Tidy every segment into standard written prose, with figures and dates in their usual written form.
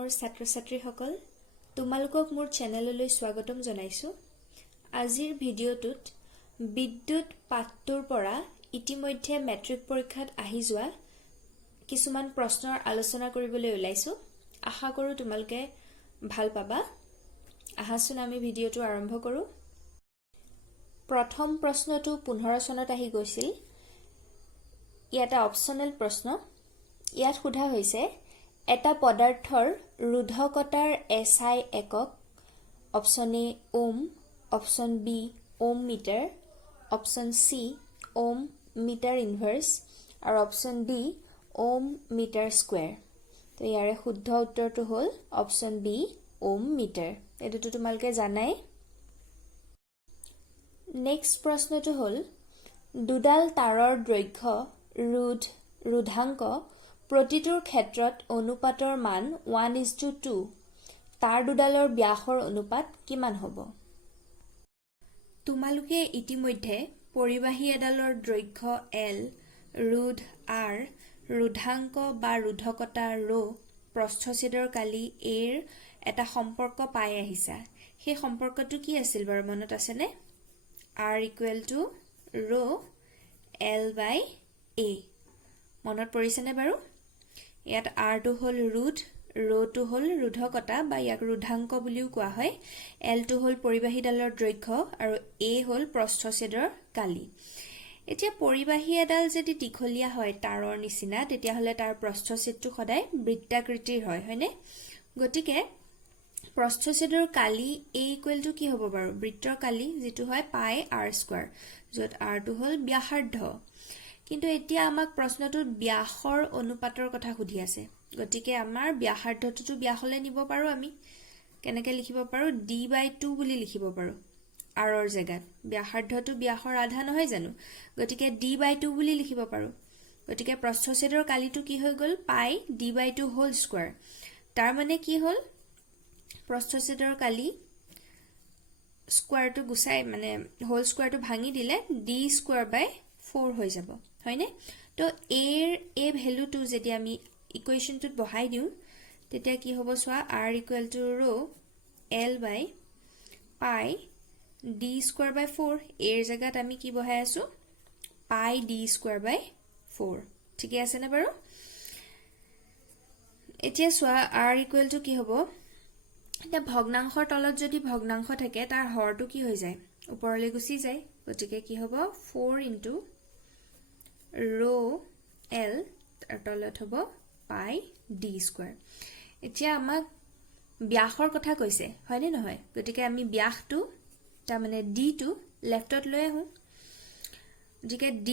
মোৰ ছাত্ৰ-ছাত্ৰীসকল, তোমালোকক মোৰ চেনেললৈ স্বাগতম জনাইছোঁ। আজিৰ ভিডিঅ'টোত বিদ্যুৎ পাঠটোৰ পৰা ইতিমধ্যে মেট্ৰিক পৰীক্ষাত আহি যোৱা কিছুমান প্ৰশ্নৰ আলোচনা কৰিবলৈ ওলাইছোঁ। আশা কৰোঁ তোমালোকে ভাল পাবা। আহাচোন আমি ভিডিঅ'টো আৰম্ভ কৰোঁ। প্ৰথম প্ৰশ্নটো 15 চনত আহি গৈছিল। এটা অপচনেল প্ৰশ্ন। ইয়াত সোধা হৈছে এটা পদাৰ্থৰ ৰোধকতাৰ SI একক। Option A ohm, option B ohm metre, option C ohm metre inverse আৰু option D ohm metre square. তো ইয়াৰে শুদ্ধ উত্তৰটো হ'ল অপশ্যন বি ওম মিটাৰ। এইটোতো তোমালোকে জানাই। নেক্সট প্ৰশ্নটো হ'ল দুডাল তাৰৰ দৈৰ্ঘ্য ৰোধাংক প্ৰতিটোৰ ক্ষেত্ৰত অনুপাতৰ মান 1:2। তাৰ দুডালৰ ব্যাসৰ অনুপাত কিমান হ'ব? তোমালোকে ইতিমধ্যে পৰিবাহী এডালৰ দৈৰ্ঘ্য L, ৰোধ R, ৰোধাংক বা ৰোধকতা ρ, প্ৰস্থচ্ছেদৰ কালি এৰ এটা সম্পৰ্ক পাই আহিছা। সেই সম্পৰ্কটো কি আছিল বাৰু মনত আছেনে? R = ρ L/A। মনত পৰিছেনে বাৰু? ইয়াত আৰটো হ'ল ৰোধ, ৰটো হ'ল ৰোধকতা বা ইয়াক ৰোধাংক বুলিও কোৱা হয়, এলটো হ'ল পৰিবাহীডালৰ দৈৰ্ঘ্য আৰু এ হ'ল প্ৰস্থচ্ছেদৰ কালি। এতিয়া পৰিবাহী এডাল যদি দীঘলীয়া হয় তাৰৰ নিচিনা, তেতিয়াহ'লে তাৰ প্ৰস্থচ্ছেদটো সদায় বৃত্তাকৃতিৰ হয়, হয়নে? গতিকে প্ৰস্থচ্ছেদৰ কালি এ = কি হ'ব বাৰু? বৃত্তৰ কালি, যিটো হয় πr², য'ত আৰটো হ'ল ব্যাসাৰ্ধ। কিন্তু এতিয়া আমাক প্ৰশ্নটোত ব্যাসৰ অনুপাতৰ কথা সুধি আছে। গতিকে আমাৰ ব্যাসাৰ্ধটোতো ব্যাসলৈ নিব পাৰোঁ আমি। কেনেকৈ লিখিব পাৰোঁ? d/2 বুলি লিখিব পাৰোঁ আৰৰ জেগাত। ব্যাসাৰ্ধটো ব্যাসৰ আধা নহয় জানো? গতিকে d/2 বুলি লিখিব পাৰোঁ। গতিকে প্ৰস্থচ্ছেদৰ কালিটো কি হৈ গ'ল? πd/2²। তাৰ মানে কি হ'ল? প্ৰস্থচ্ছেদৰ কালি স্কুৱাৰটো গুচাই মানে হোল স্কুৱাৰটো ভাঙি দিলে d²/4 হৈ যাব, হয়নে? তো এই ভেলুটো যদি আমি ইকুৱেশ্যনটোত বহাই দিওঁ, তেতিয়া কি হ'ব চোৱা? R = ρ L/πd²/4। এৰ জেগাত আমি কি বহাই আছোঁ? πd²/4। ঠিকে আছেনে বাৰু? এতিয়া চোৱা R = কি হ'ব? এতিয়া ভগ্নাংশৰ তলত যদি ভগ্নাংশ থাকে, তাৰ হৰটো কি হৈ যায়? ওপৰলৈ গুচি যায়। গতিকে কি হ'ব? 4 × ρ L, তাৰ তলত হ'ব πd²। এতিয়া আমাক ব্যাসৰ কথা কৈছে, হয়নে নহয়? গতিকে আমি ব্যাসটো, তাৰমানে ডিটো লেফ্টত লৈ আহোঁ। গতিকে d²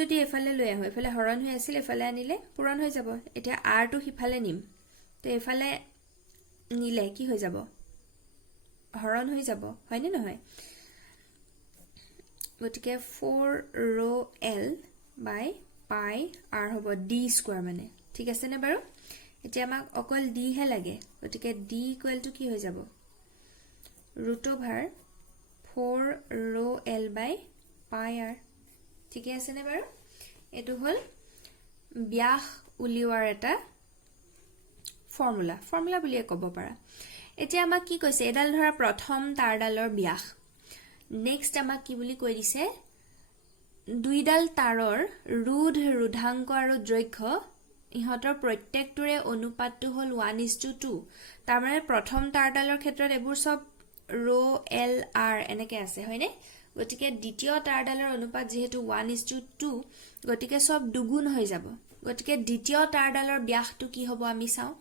যদি এফালে লৈ আহোঁ, এফালে হৰণ হৈ আছিল, এফালে আনিলে পূৰণ হৈ যাব। এতিয়া আৰটো সিফালে নিম, তো এফালে নিলে কি হৈ যাব? হৰণ হৈ যাব, হয়নে নহয়? গতিকে 4ρ L/πr হ'ব d² মানে। ঠিক আছেনে বাৰু? এতিয়া আমাক অকল d হে লাগে। গতিকে d = কি হৈ যাব? √4ρ L/πr। ঠিকে আছেনে বাৰু? এইটো হ'ল ব্যাস উলিওৱাৰ এটা ফৰ্মুলা বুলিয়ে ক'ব পাৰা। এতিয়া আমাক কি কৈছে? এডাল ধৰা প্ৰথম তাঁৰডালৰ ব্যাস। নেক্সট আমাক কি বুলি কৈ দিছে? দুইডাল তাঁৰৰ ৰোধাংক আৰু দৈৰ্ঘ্য, ইহঁতৰ প্ৰত্যেকটোৰে অনুপাতটো হ'ল 1:2। তাৰমানে প্ৰথম তাঁৰডালৰ ক্ষেত্ৰত এইবোৰ চব ρ L R এনেকৈ আছে, হয়নে? গতিকে দ্বিতীয় তাঁৰডালৰ অনুপাত যিহেতু 1:2, গতিকে চব দুগুণ হৈ যাব। গতিকে দ্বিতীয় তাঁৰডালৰ ব্যাসটো কি হ'ব আমি চাওঁ।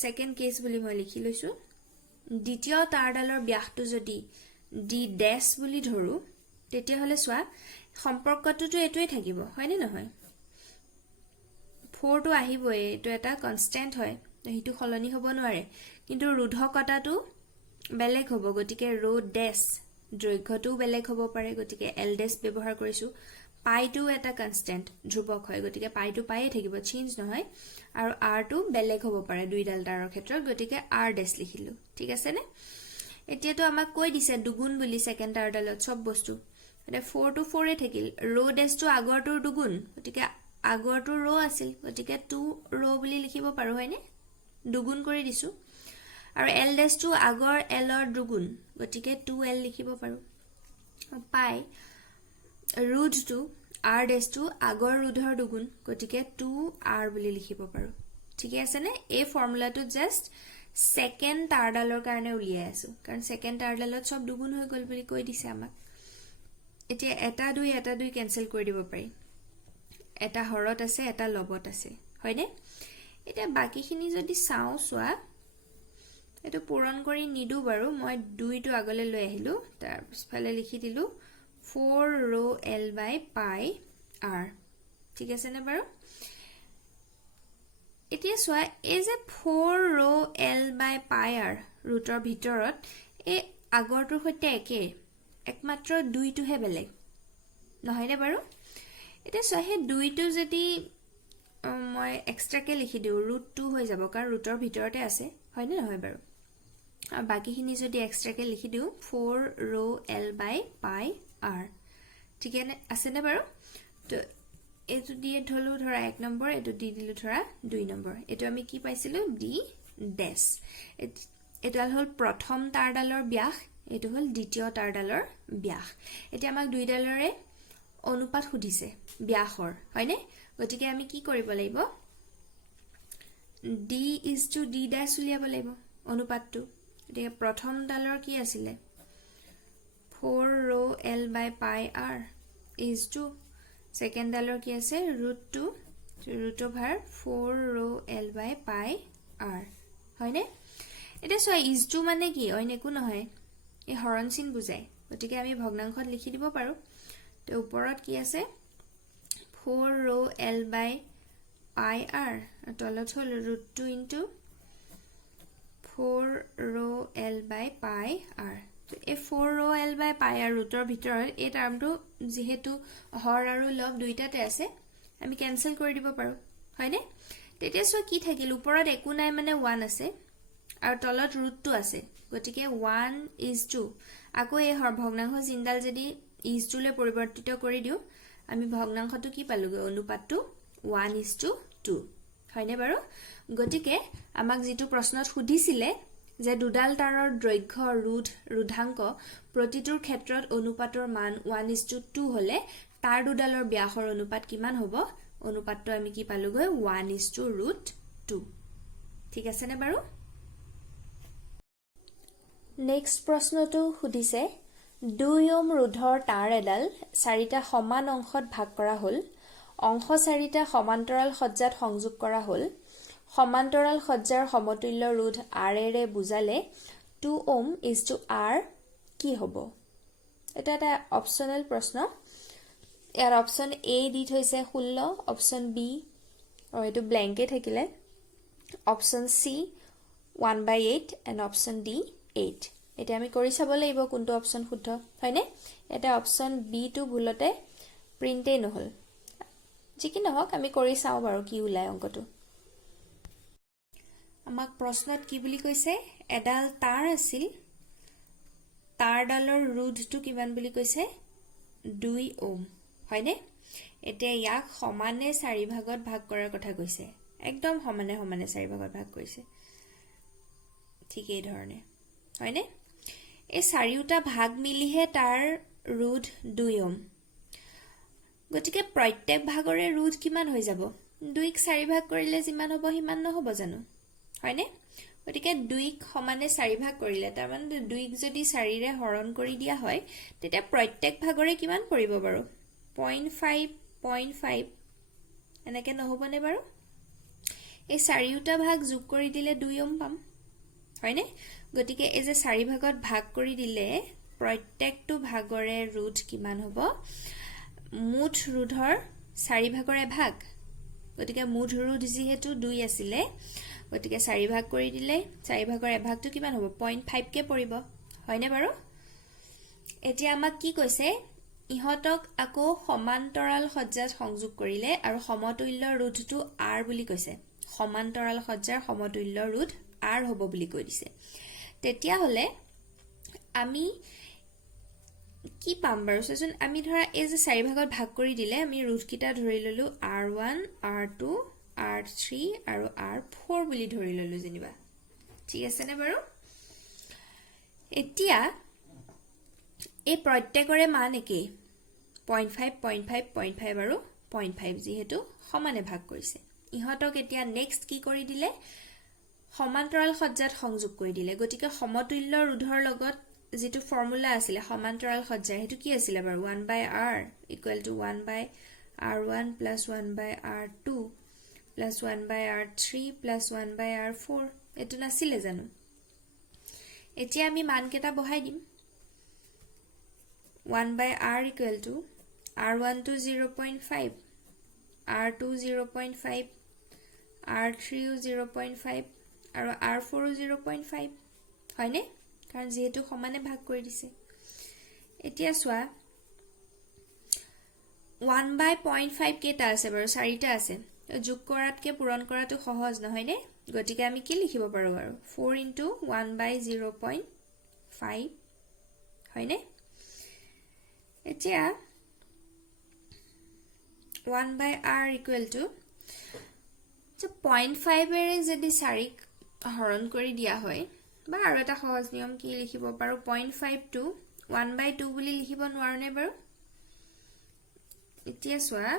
ছেকেণ্ড কেছ বুলি মই লিখি লৈছোঁ। দ্বিতীয় তাঁৰডালৰ ব্যাসটো যদি d' বুলি ধৰোঁ, তেতিয়াহ'লে চোৱা সম্পৰ্কটোতো এইটোৱে থাকিব, হয়নে নহয়? 4টো আহিবই, এইটো এটা কনষ্টেণ্ট হয়, সেইটো সলনি হ'ব নোৱাৰে। কিন্তু ৰোধকতাটো বেলেগ হ'ব। গতিকে ρ', দৈৰ্ঘ্যটোও বেলেগ হ'ব পাৰে। গতিকে L' ব্যৱহাৰ কৰিছোঁ। পাইটো এটা কনষ্টেণ্ট, ধ্ৰুৱক হয়। গতিকে পাইটো পায়ে থাকিব, চেঞ্জ নহয়। আৰু আৰটো বেলেগ হ'ব পাৰে দুইডাল তাঁৰৰ ক্ষেত্ৰত। গতিকে R' লিখিলোঁ। ঠিক আছেনে? এতিয়াতো আমাক কৈ দিছে দুগুণ বুলি ছেকেণ্ড তাঁৰডালত চব বস্তু। এতিয়া 4টো 4এ থাকিল। ρ' আগৰটোৰ দুগুণ, গতিকে আগৰটো ৰ আছিল গতিকে 2 ৰ বুলি লিখিব পাৰো হয়নে দুগুণ কৰি দিছো আৰু l ডেশ টো আগৰ l ৰ দুগুণ গতিকে 2l লিখিব পাৰো পাই ৰুট টু r ডেশ টো আগৰ ৰুটৰ দুগুণ গতিকে 2r বুলি লিখিব পাৰো ঠিক আছে নে এই ফৰ্মুলাটো জাস্ট সেকেন্ড টাৰডালৰ কাৰণে উলিয়াই আছো কাৰণ সেকেন্ড টাৰডালত সব দুগুণ হৈ গল বুলি কৈ দিছে আমাক এতিয়া এটা দুই কেনসেল কৰি দিব পাৰি এটা হৰত আছে এটা লবত আছে হয়নে এতিয়া বাকিখিনি যদি চাও সোৱা এটো পূৰণ কৰি নিদু বাৰু মই 2 টো আগলৈ লৈ আহিলো তাৰ পিছফালে লিখি দিলো 4 rho l by pi r ঠিক আছে নে বাৰু এতিয়া সোৱা এই যে 4 rho l by pi r ৰুটৰ ভিতৰত এই আগৰটোৰ সৈতে একে একমাত্ৰ 2 টোহে বেলেগ নহয়নে বাৰু এটা সহে 2 টো যদি মই এক্সট্ৰাকে লিখি দিও ৰুট 2 হৈ যাব কাৰণ ৰুটৰ ভিতৰতে আছে হয়নে নহয় বাৰু আৰু বাকিখিনি যদি এক্সট্ৰাকে লিখি দিও 4 rho l by pi r ঠিক আছে নে বাৰু তো এটো দিয়ে ধলো ধৰা 1 নম্বৰ এটো দি দিলো ধৰা 2 নম্বৰ এটো আমি কি পাইছিলো d ড্যাশ এটা হল প্ৰথম তাৰডালৰ ব্যাস এটো হল দ্বিতীয় তাৰডালৰ ব্যাস এটা আমাক দুইডালৰে অনুপাত সুধিছে ব্যাসৰ হয়নে গতিকে আমি কি কৰিব লাগিব d is to d dash উলিয়াব লাগিব অনুপাতটো এতিয়া প্ৰথম ডালৰ কি আছিলে 4 rho l by pi r is to second ডালৰ কি আছে root over 4 rho l by pi r হয়নে এটা সো is to মানে কি অইন একো নহয় এই হৰণ চিন বুজায় গতিকে আমি ভগ্নাংশত লিখি দিব পাৰো তো ওপৰত কি আছে 4 rho l by pi r তলত হল √2 into 4 rho l by pi r তো এই 4 rho l by pi r ৰুটৰ ভিতৰত এই টাৰ্মটো যেহেতু হৰ আৰু লব দুইটাতে আছে আমি কেনসেল কৰি দিব পাৰো হয়নে তেতিয়া সো কি থাকিল ওপৰত একো নাই মানে 1 আছে আৰু তলত √2 আছে গতিকে 1 is 2 আকৌ এই ভগ্নাংশ চিনডাল যদি is 2 লে পৰিৱৰ্তিত কৰি দিও আমি ভগ্নাংশটো কি পালোগে অনুপাতটো 1 is to 2 হয়নে বাৰু গতিকে আমাক যেটো প্ৰশ্নত সুধিছিলে যে দুডাল তাৰৰ দৈৰ্ঘ্য ৰুধাংক প্ৰতিটোৰ ক্ষেত্ৰত অনুপাতৰ মান 1 is to 2 হলে তাৰ দুডালৰ ব্যাসৰ অনুপাত কিমান হ'ব অনুপাতটো আমি কি পালোগে 1 is to √2 ঠিক আছে নে বাৰু নেক্সট প্ৰশ্নটো সুধিছে 2 ওম ৰোধৰ তাৰ এডাল 4টা সমান অংশত ভাগ কৰা হল অংশ 4টা সমান্তৰাল সজ্জাত সংযোগ কৰা হল সমান্তৰাল সজ্জাৰ সমতুল্য ৰোধ r এৰে বুজালে 2 ওম is to r কি হ'ব এটা অপচনেল প্ৰশ্ন ইয়াৰ অপচন a দি থৈছে 16 অপচন b আৰু এটো ব্ল্যাঙ্কে থাকিলে option c 1/8 and option d 8 এটা আমি কৰি চাব লাগিব কোনটো অপচন শুদ্ধ হয়নে এটা অপচন বি টো ভুলতে প্ৰিন্টে নহল যি কি নহক আমি কৰি চাও বাৰু কি উলাই অংকটো আমাক প্ৰশ্নত কি বুলি কৈছে এডাল তাৰ আছিল তাৰডালৰ ৰুধটো কিমান বুলি কৈছে 2 ওম হয়নে এতিয়া ইয়াক সমানে 4 ভাগত ভাগ কৰাৰ কথা কৈছে একদম সমানে 4 ভাগত ভাগ কৰিছে ঠিক এই ধৰণে হয়নে এই 4টা ভাগ মিলিহে তাৰ ৰুধ 2 ওম গতিকে প্ৰত্যেক ভাগৰে ৰুধ কিমান হৈ যাব 2 ক 4 ভাগ কৰিলে যিমান হ'ব হিমান নহব জানো হয়নে গতিকে 2 ক সমানে 4 ভাগ কৰিলে তাৰ মানে 2 ক যদি 4 ৰে হৰণ কৰি দিয়া হয় তেতিয়া প্ৰত্যেক ভাগৰে কিমান পৰিব বাৰু 0.5 এনেকে নহবনে বাৰু এই 4টা ভাগ যোগ কৰি দিলে 2 ওম পাম হয়নে গতিকে এই যে 4 ভাগত ভাগ কৰি দিলে প্ৰত্যেকটো ভাগৰে ৰুট কিমান হ'ব মুঠ ৰুধৰ 4 ভাগৰে ভাগ গতিকে মুঠ ৰুট যেহেতু 2 আছিল গতিকে 4 ভাগ কৰি দিলে 4 ভাগৰ এভাগটো কিমান হ'ব 0.5 কে পৰিব হয়নে বাৰু এতিয়া আমাক কি কৈছে ইহতক আকৌ সমান্তৰাল সজ্জাত সংযোগ কৰিলে আৰু সমতুল্য ৰুধটো r বুলি কৈছে সমান্তৰাল সজ্জাৰ সমতুল্য ৰুধ r হ'ব বুলি কৈ দিছে তেতিয়া হলে আমি কি পাম বাৰু চাচোন আমি ধৰা এই যে 4 ভাগত ভাগ কৰি দিলে আমি ৰুট কিটা ধৰি ললো r1 r2 r3 আৰু r4 বুলি ধৰি ললো যেনিবা ঠিক আছে নে বাৰু এতিয়া এই প্ৰত্যেকৰে মান একেই 0.5 0.5 0.5 আৰু 0.5 যেহেতু সমানে ভাগ কৰিছে ইহঁতক এতিয়া নেক্সট কি কৰি দিলে সমান্তৰাল সজ্জাত সংযোগ কৰি দিলে গতিকে সমতুল্য ৰোধৰ লগত যেটো ফৰ্মুলা আছিলে সমান্তৰাল সজ্জাৰ হেতু কি আছিলে বাৰু 1/r = 1/r1 + 1/r2 + 1/r3 + 1/r4 এটো নাছিলে জানো এতিয়া আমি মান কেটা বহাই দিম 1/r = r1 to 0.5 r2 0.5 r3 0.5 আৰু r4 0.5 হয়নে কাৰণ যেহেতু সমানে ভাগ কৰি দিছে এতিয়া সোৱা 1/0.5 কেটা আছে বাৰু 4টা আছে যোগ কৰাতকে পূৰণ কৰাটো সহজ নহয় নে গতিকে আমি কি লিখিব পাৰো আৰু 4 * 1/0.5 হয়নে এতিয়া 1/r = 0.5 এৰে যদি 4ক হৰণ কৰি দিয়া হয় বা আৰু এটা সহজ নিয়ম কি লিখিব পাৰো 0.5 টো 1/2 বুলি লিখিব নোৱাৰনে বাৰু এতিয়া সোৱা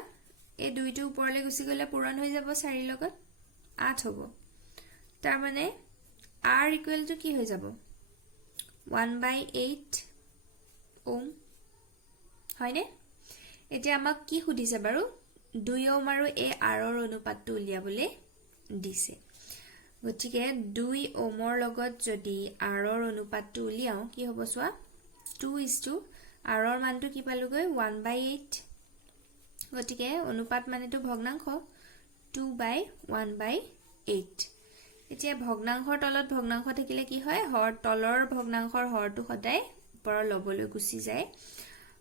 এই দুইটো ওপৰলে গুছি গলে পূৰণ হৈ যাব 4 লগত 8 হ'ব তাৰ মানে r = কি হৈ যাব 1/8 ওম হয়নে এতিয়া আমাক কি সুধিছে বাৰু 2 ওম আৰু এই r ৰ অনুপাতটো উলিয়াবলে দিছে গতিকে 2 ওমৰ লগত যদি r ৰ অনুপাতটো উলিয়াও কি হ'ব সোৱা 2 r ৰ মানটো কি পালোগৈ 1/8 গতিকে অনুপাত মানেটো ভগ্নাংশ 2/1/8 এতিয়া ভগ্নাংশৰ তলত ভগ্নাংশ থাকিলে কি হয় হৰ তলৰ ভগ্নাংশৰ হৰটো সদায় ওপৰৰ লবলৈ গুছি যায়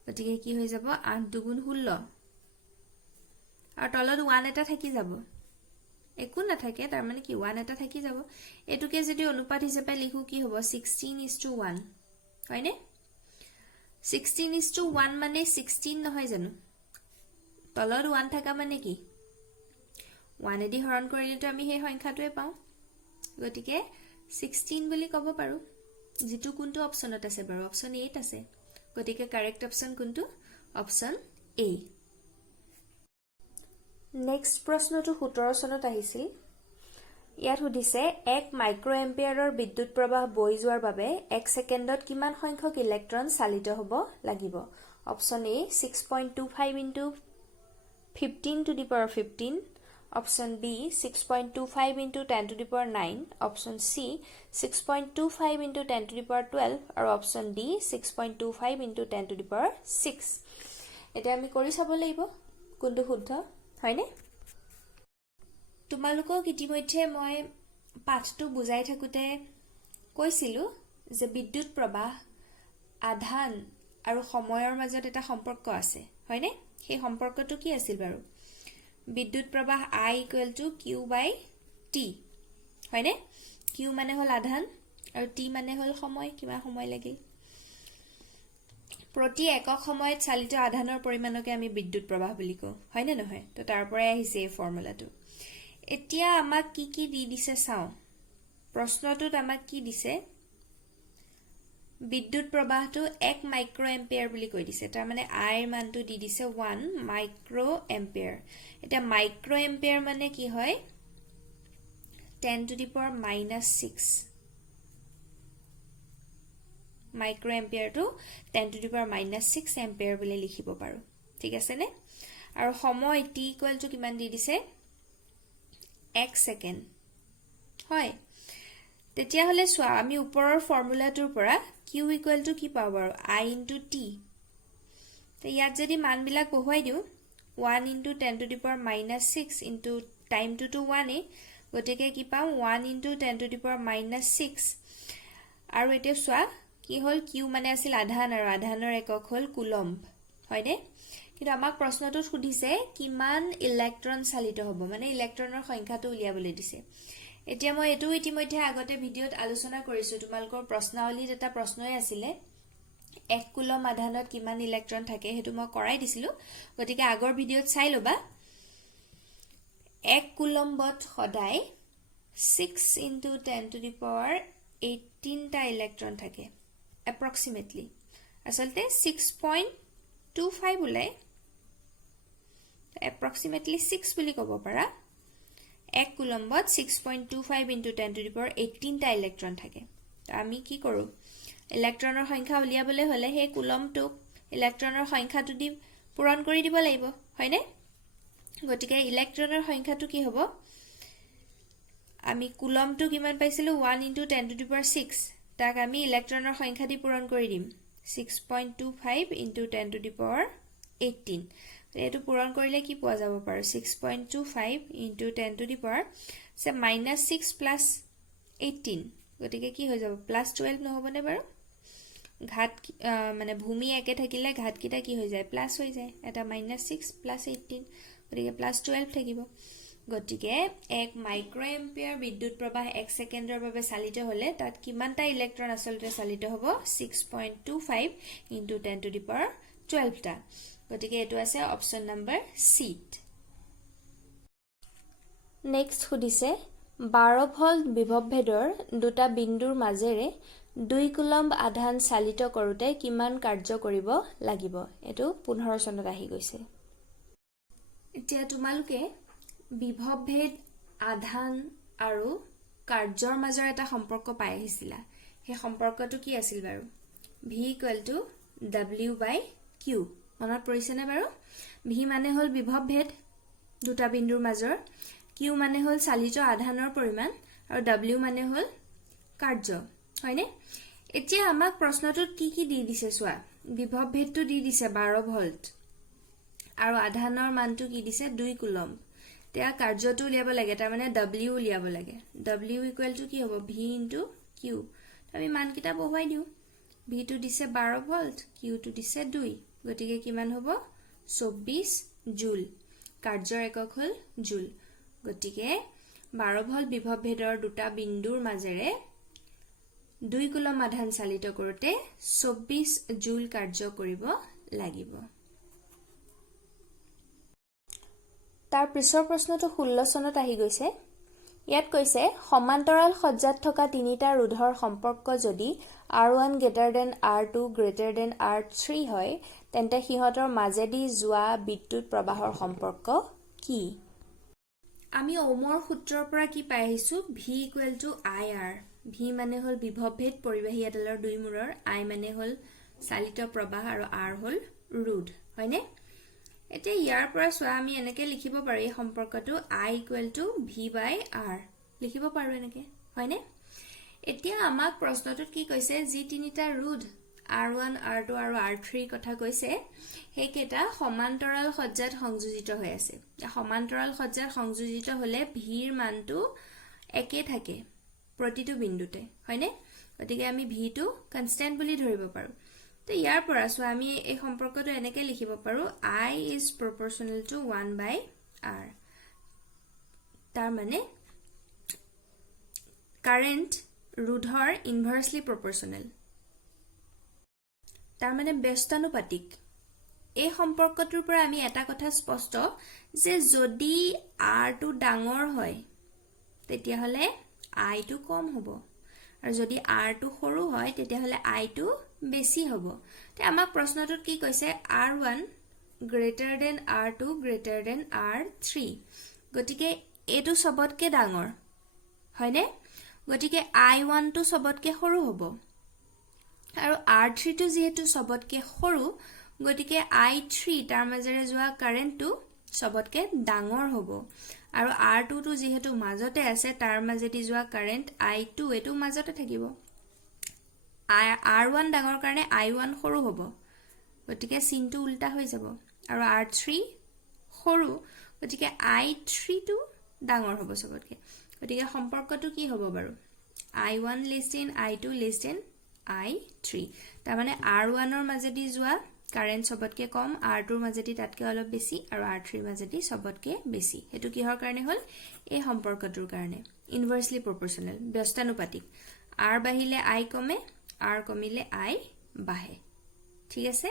গতিকে কি হৈ যাব 8 × 2 = 16 আৰু তলত 1 এটা থাকি যাব একো নাথাকে তাৰ মানে কি 1 এটা থাকি যাব এটুকে যদি অনুপাত হিচাপে লিখো কি হ'ব 16:1 হয়নে 16:1 মানে 16 নহয় জানো তলত 1 থাকা মানে কি 1 এদি হৰণ কৰিলেতো আমি সেই সংখ্যাটোৱে পাওঁ গতিকে 16 বুলি ক'ব পাৰো যেটো কোনটো অপচনত আছে বাৰু অপচন 8 আছে গতিকে কাৰেক্ট অপচন কোনটো অপচন A নেক্সট প্ৰশ্নটো 17 চনত আহিছিল ইয়াত সুধিছে 1 মাইক্ৰো এম্পিয়াৰৰ বিদ্যুৎ প্ৰবাহ বৈ যোৱাৰ বাবে 1 সেকেন্ডত কিমান সংখ্যক ইলেক্ট্ৰন চালিত হ'ব লাগিব option A 6.25 * 15 to the power 15 option B 6.25 * 10 to the power 9 option C 6.25 * 10 to the power 12 আৰু option D 6.25 * 10 to the power 6 এটা আমি কৰি চাব লাগিব কোনটো শুদ্ধ হয়নে তোমালোকক ইতিমধ্যে মই পাঠটো বুজাই থাকোতে কৈছিলো যে বিদ্যুৎ প্ৰবাহ আধান আৰু সময়ৰ মাজত এটা সম্পৰ্ক আছে হয়নে সেই সম্পৰ্কটো কি আছিল বাৰু বিদ্যুৎ প্ৰবাহ I = Q/T হয়নে Q মানে হল আধান আৰু T মানে হল সময় কিমান সময় লাগিল প্ৰতি একক সময়ত চালিত আধানৰ পৰিমাণকে আমি বিদ্যুৎ প্ৰবাহ বুলি কওঁ হয়নে নহয় তো তাৰ পৰাই আহিছে এই ফৰ্মুলাটো এতিয়া আমাক কি কি দি দিছে চাও প্ৰশ্নটোত আমাক কি দিছে বিদ্যুৎ প্ৰবাহটো 1 মাইক্ৰো এম্পিয়াৰ বুলি কৈ দিছে তাৰ মানে I ৰ মানটো দি দিছে 1 মাইক্ৰো এম্পিয়াৰ এটা মাইক্ৰো এম্পিয়াৰ মানে কি হয় 10 to the power -6 মাইক্ৰো এম্পিয়াৰটো 10 to the power -6 এম্পিয়াৰ বুলি লিখিব পাৰো ঠিক আছে নে আৰু সময় t = কিমান দি দিছে 1 সেকেন্ড হয় তেতিয়া হলে সোৱা আমি ওপৰৰ ফৰ্মুলাটোৰ পৰা q = কি পাও বাৰু I * t তে ইয়াত যদি মান বিলাক বহুৱাই দিও 1 * 10 to the power -6 into টাইমটো তো 1 এ গতিকে কি পাও 1 * 10 to the power -6 আৰু এতিয়া সোৱা কি হল q মানে আছিল আধান আৰু আধানৰ একক হল কুলম্ব হয়নে কিন্তু আমাক প্ৰশ্নটো সুধিছে কিমান ইলেক্ট্ৰন চালিত হ'ব মানে ইলেক্ট্ৰনৰ সংখ্যাটো উলিয়াবলৈ দিছে এতিয়া মই এটো ইতিমধ্যে আগতে ভিডিওত আলোচনা কৰিছো তোমালোকৰ প্ৰশ্নাৱলীত এটা প্ৰশ্নই আছিলে 1 কুলম আধানত কিমান ইলেক্ট্ৰন থাকে হেতু মই কৰাই দিছিলো গতিকে আগৰ ভিডিঅত চাই লবা 1 কুলম্বত সদায় 6 into 10 to the power 18 টা ইলেক্ট্ৰন থাকে approximately আসলতে 6.25 উলাই approximately 6 বুলি ক'ব পাৰা 1 কুলম্বত 6.25 into 10 to the power 18 টা ইলেক্ট্ৰন থাকে আমি কি কৰো ইলেক্ট্ৰনৰ সংখ্যা উলিয়াবলৈ হলে হে কুলমটোক ইলেক্ট্ৰনৰ সংখ্যাটো দি পূৰণ কৰি দিব লাগিব হয়নে গতিকে ইলেক্ট্ৰনৰ সংখ্যাটো কি হ'ব আমি কুলমটো কিমান পাইছিলো 1 into 10 to the power 6 তাক আমি ইলেক্ট্ৰনৰ সংখ্যা দি পূৰণ কৰি দিম 6.25 into 10 to the power 18 এটো পূৰণ কৰিলে কি পোৱা যাব পাৰো 6.25 into 10 to the power সে -6 plus 18 গতিকে কি হৈ যাব +12 নহবনে বাৰু ঘাত মানে ভূমি একে থাকিলে ঘাত কিটা কি হৈ যায় প্লাস হৈ যায় এটা -6 plus 18 গতিকে +12 থাকিব গতিকে 1 মাইক্ৰো এম্পিয়াৰ বিদ্যুৎ প্ৰবাহ 1 সেকেন্ডৰ বাবে চালিত হলে তাত কিমানটা ইলেক্ট্ৰন আসলতে চালিত হ'ব 6.25 into 10 to the power 12 টা গতিকে এটো আছে অপচন নম্বৰ সি নেক্সট খুদিছে 12 ভোল্ট বিভৱভেদৰ দুটা বিন্দুৰ মাজেৰে 2 কুলম্ব আধান চালিত কৰোতে কিমান কাৰ্য কৰিব লাগিব এটো 15 চনত আহি গৈছে এতিয়া তোমালোকে বিভৱভেদ আধান আৰু কাৰ্যৰ মাজৰ এটা সম্পৰ্ক পাই আহিছিলা হে সম্পৰ্কটো কি আছিল বাৰু v = w/q মনত পৰিছেনে বাৰু v মানে হল বিভৱভেদ দুটা বিন্দুৰ মাজৰ q মানে হল চালিত আধানৰ পৰিমাণ আৰু w মানে হল কাৰ্য হয়নে এতিয়া আমাক প্ৰশ্নটোত কি দি দিছে চোৱা বিভৱভেদটো দি দিছে 12 ভোল্ট আৰু আধানৰ মানটো কি দিছে 2 কুলম তেয়া কাৰ্যটো উলিয়াব লাগে তাৰ মানে w উলিয়াব লাগে w = কি হ'ব v * q আমি মান কিটা বহুৱাই দিও v টো দিছে 12 ভোল্ট q টো দিছে 2 গতিকে কিমান হ'ব 24 জুল কাৰ্যৰ একক হল জুল গতিকে 12 ভোল্ট বিভৱভেদৰ দুটা বিন্দুৰ মাজেৰে 2 কুলম আধান চালিত কৰোতে 24 জুল কাৰ্য কৰিব লাগিব তাৰ পিছৰ প্ৰশ্নটো 16 চনত আহি গৈছে ইয়াত কৈছে সমান্তৰাল সজ্জাত থকা তিনিটা ৰোধৰ সম্পৰ্ক যদি R1 > R2 > R3 হয় তেন্তে হিহতৰ মাজেদি যোৱা বিদ্যুৎ প্ৰবাহৰ সম্পৰ্ক কি আমি ওমৰ সূত্ৰৰ পৰা কি পাই আহিছো v = IR v মানে হল বিভৱভেদ পৰিবাহী আদালৰ দুই মূৰৰ I মানে হল চালিত প্ৰবাহ আৰু R হল ৰোধ হয়নে এতিয়া ইয়াৰ পৰা চোৱা আমি এনেকে লিখিব পাৰো এই সম্পৰ্কটো I = v/R লিখিব পাৰো এনেকে হয়নে এতিয়া আমাক প্ৰশ্নটোত কি কৈছে যি তিনিটা ৰোধ R1 R2 আৰু R3 কথা কৈছে হেকেটা সমান্তৰাল সজ্জাত সংযোজিত হৈ আছে সমান্তৰাল সজ্জাত সংযোজিত হলে v ৰ মানটো একে থাকে প্ৰতিটো বিন্দুতে হয়নে গতিকে আমি v টো কনস্ট্যান্ট বুলি ধৰিব পাৰো তো ইয়াৰ পৰা সো আমি এই সম্পৰ্কটো এনেকে লিখিব পাৰো I is proportional to 1/R তাৰ মানে কাৰেন্ট ৰোধৰ ইনভাৰ্সলি প্ৰপোৰ্শনেল তাৰ মানে ব্যস্তানুপাতিক এই সম্পৰ্কটোৰ পৰা আমি এটা কথা স্পষ্ট যে যদি R টো ডাঙৰ হয় তেতিয়া হলে I টো কম হ'ব আৰু যদি R টো সৰু হয় তেতিয়া হলে I টো বেছি হ'ব তে আমাক প্ৰশ্নটোত কি কৈছে R1 > R2 > R3 গতিকে এটো সবতকে ডাঙৰ হয়নে গতিকে I1 টো সবতকে সৰু হ'ব আৰু R3 টো যেহেতু সবতকে সৰু গতিকে I3 তাৰ মাজেৰে যোৱা কাৰেন্টটো সবতকে ডাঙৰ হ'ব আৰু R2 টো যেহেতু মাজতে আছে তাৰ মাজেদি যোৱা কাৰেন্ট I2 এটো মাজতে থাকিব R1 ডাঙৰ কাৰণে I1 সৰু হ'ব গতিকে চিনটো উল্টা হৈ যাব আৰু R3 সৰু গতিকে I3 টো ডাঙৰ হ'ব সবতকে গতিকে সম্পৰ্কটো কি হ'ব বাৰু I1 < I2 < I3 তাৰ মানে R1 ৰ মাজেদি যোৱা কাৰেন্ট সবতকে কম R2 ৰ মাজেদি তাতকে অলপ বেছি আৰু R3 ৰ মাজেদি সবতকে বেছি হেতু কিহৰ কাৰণে হল এই সম্পৰ্কটোৰ কাৰণে ইনভাৰ্সলি প্ৰপোৰ্শনেল ব্যস্তানুপাতিক R বাঢ়িলে I কমে R কমিলে I বাঢ়ে ঠিক আছে।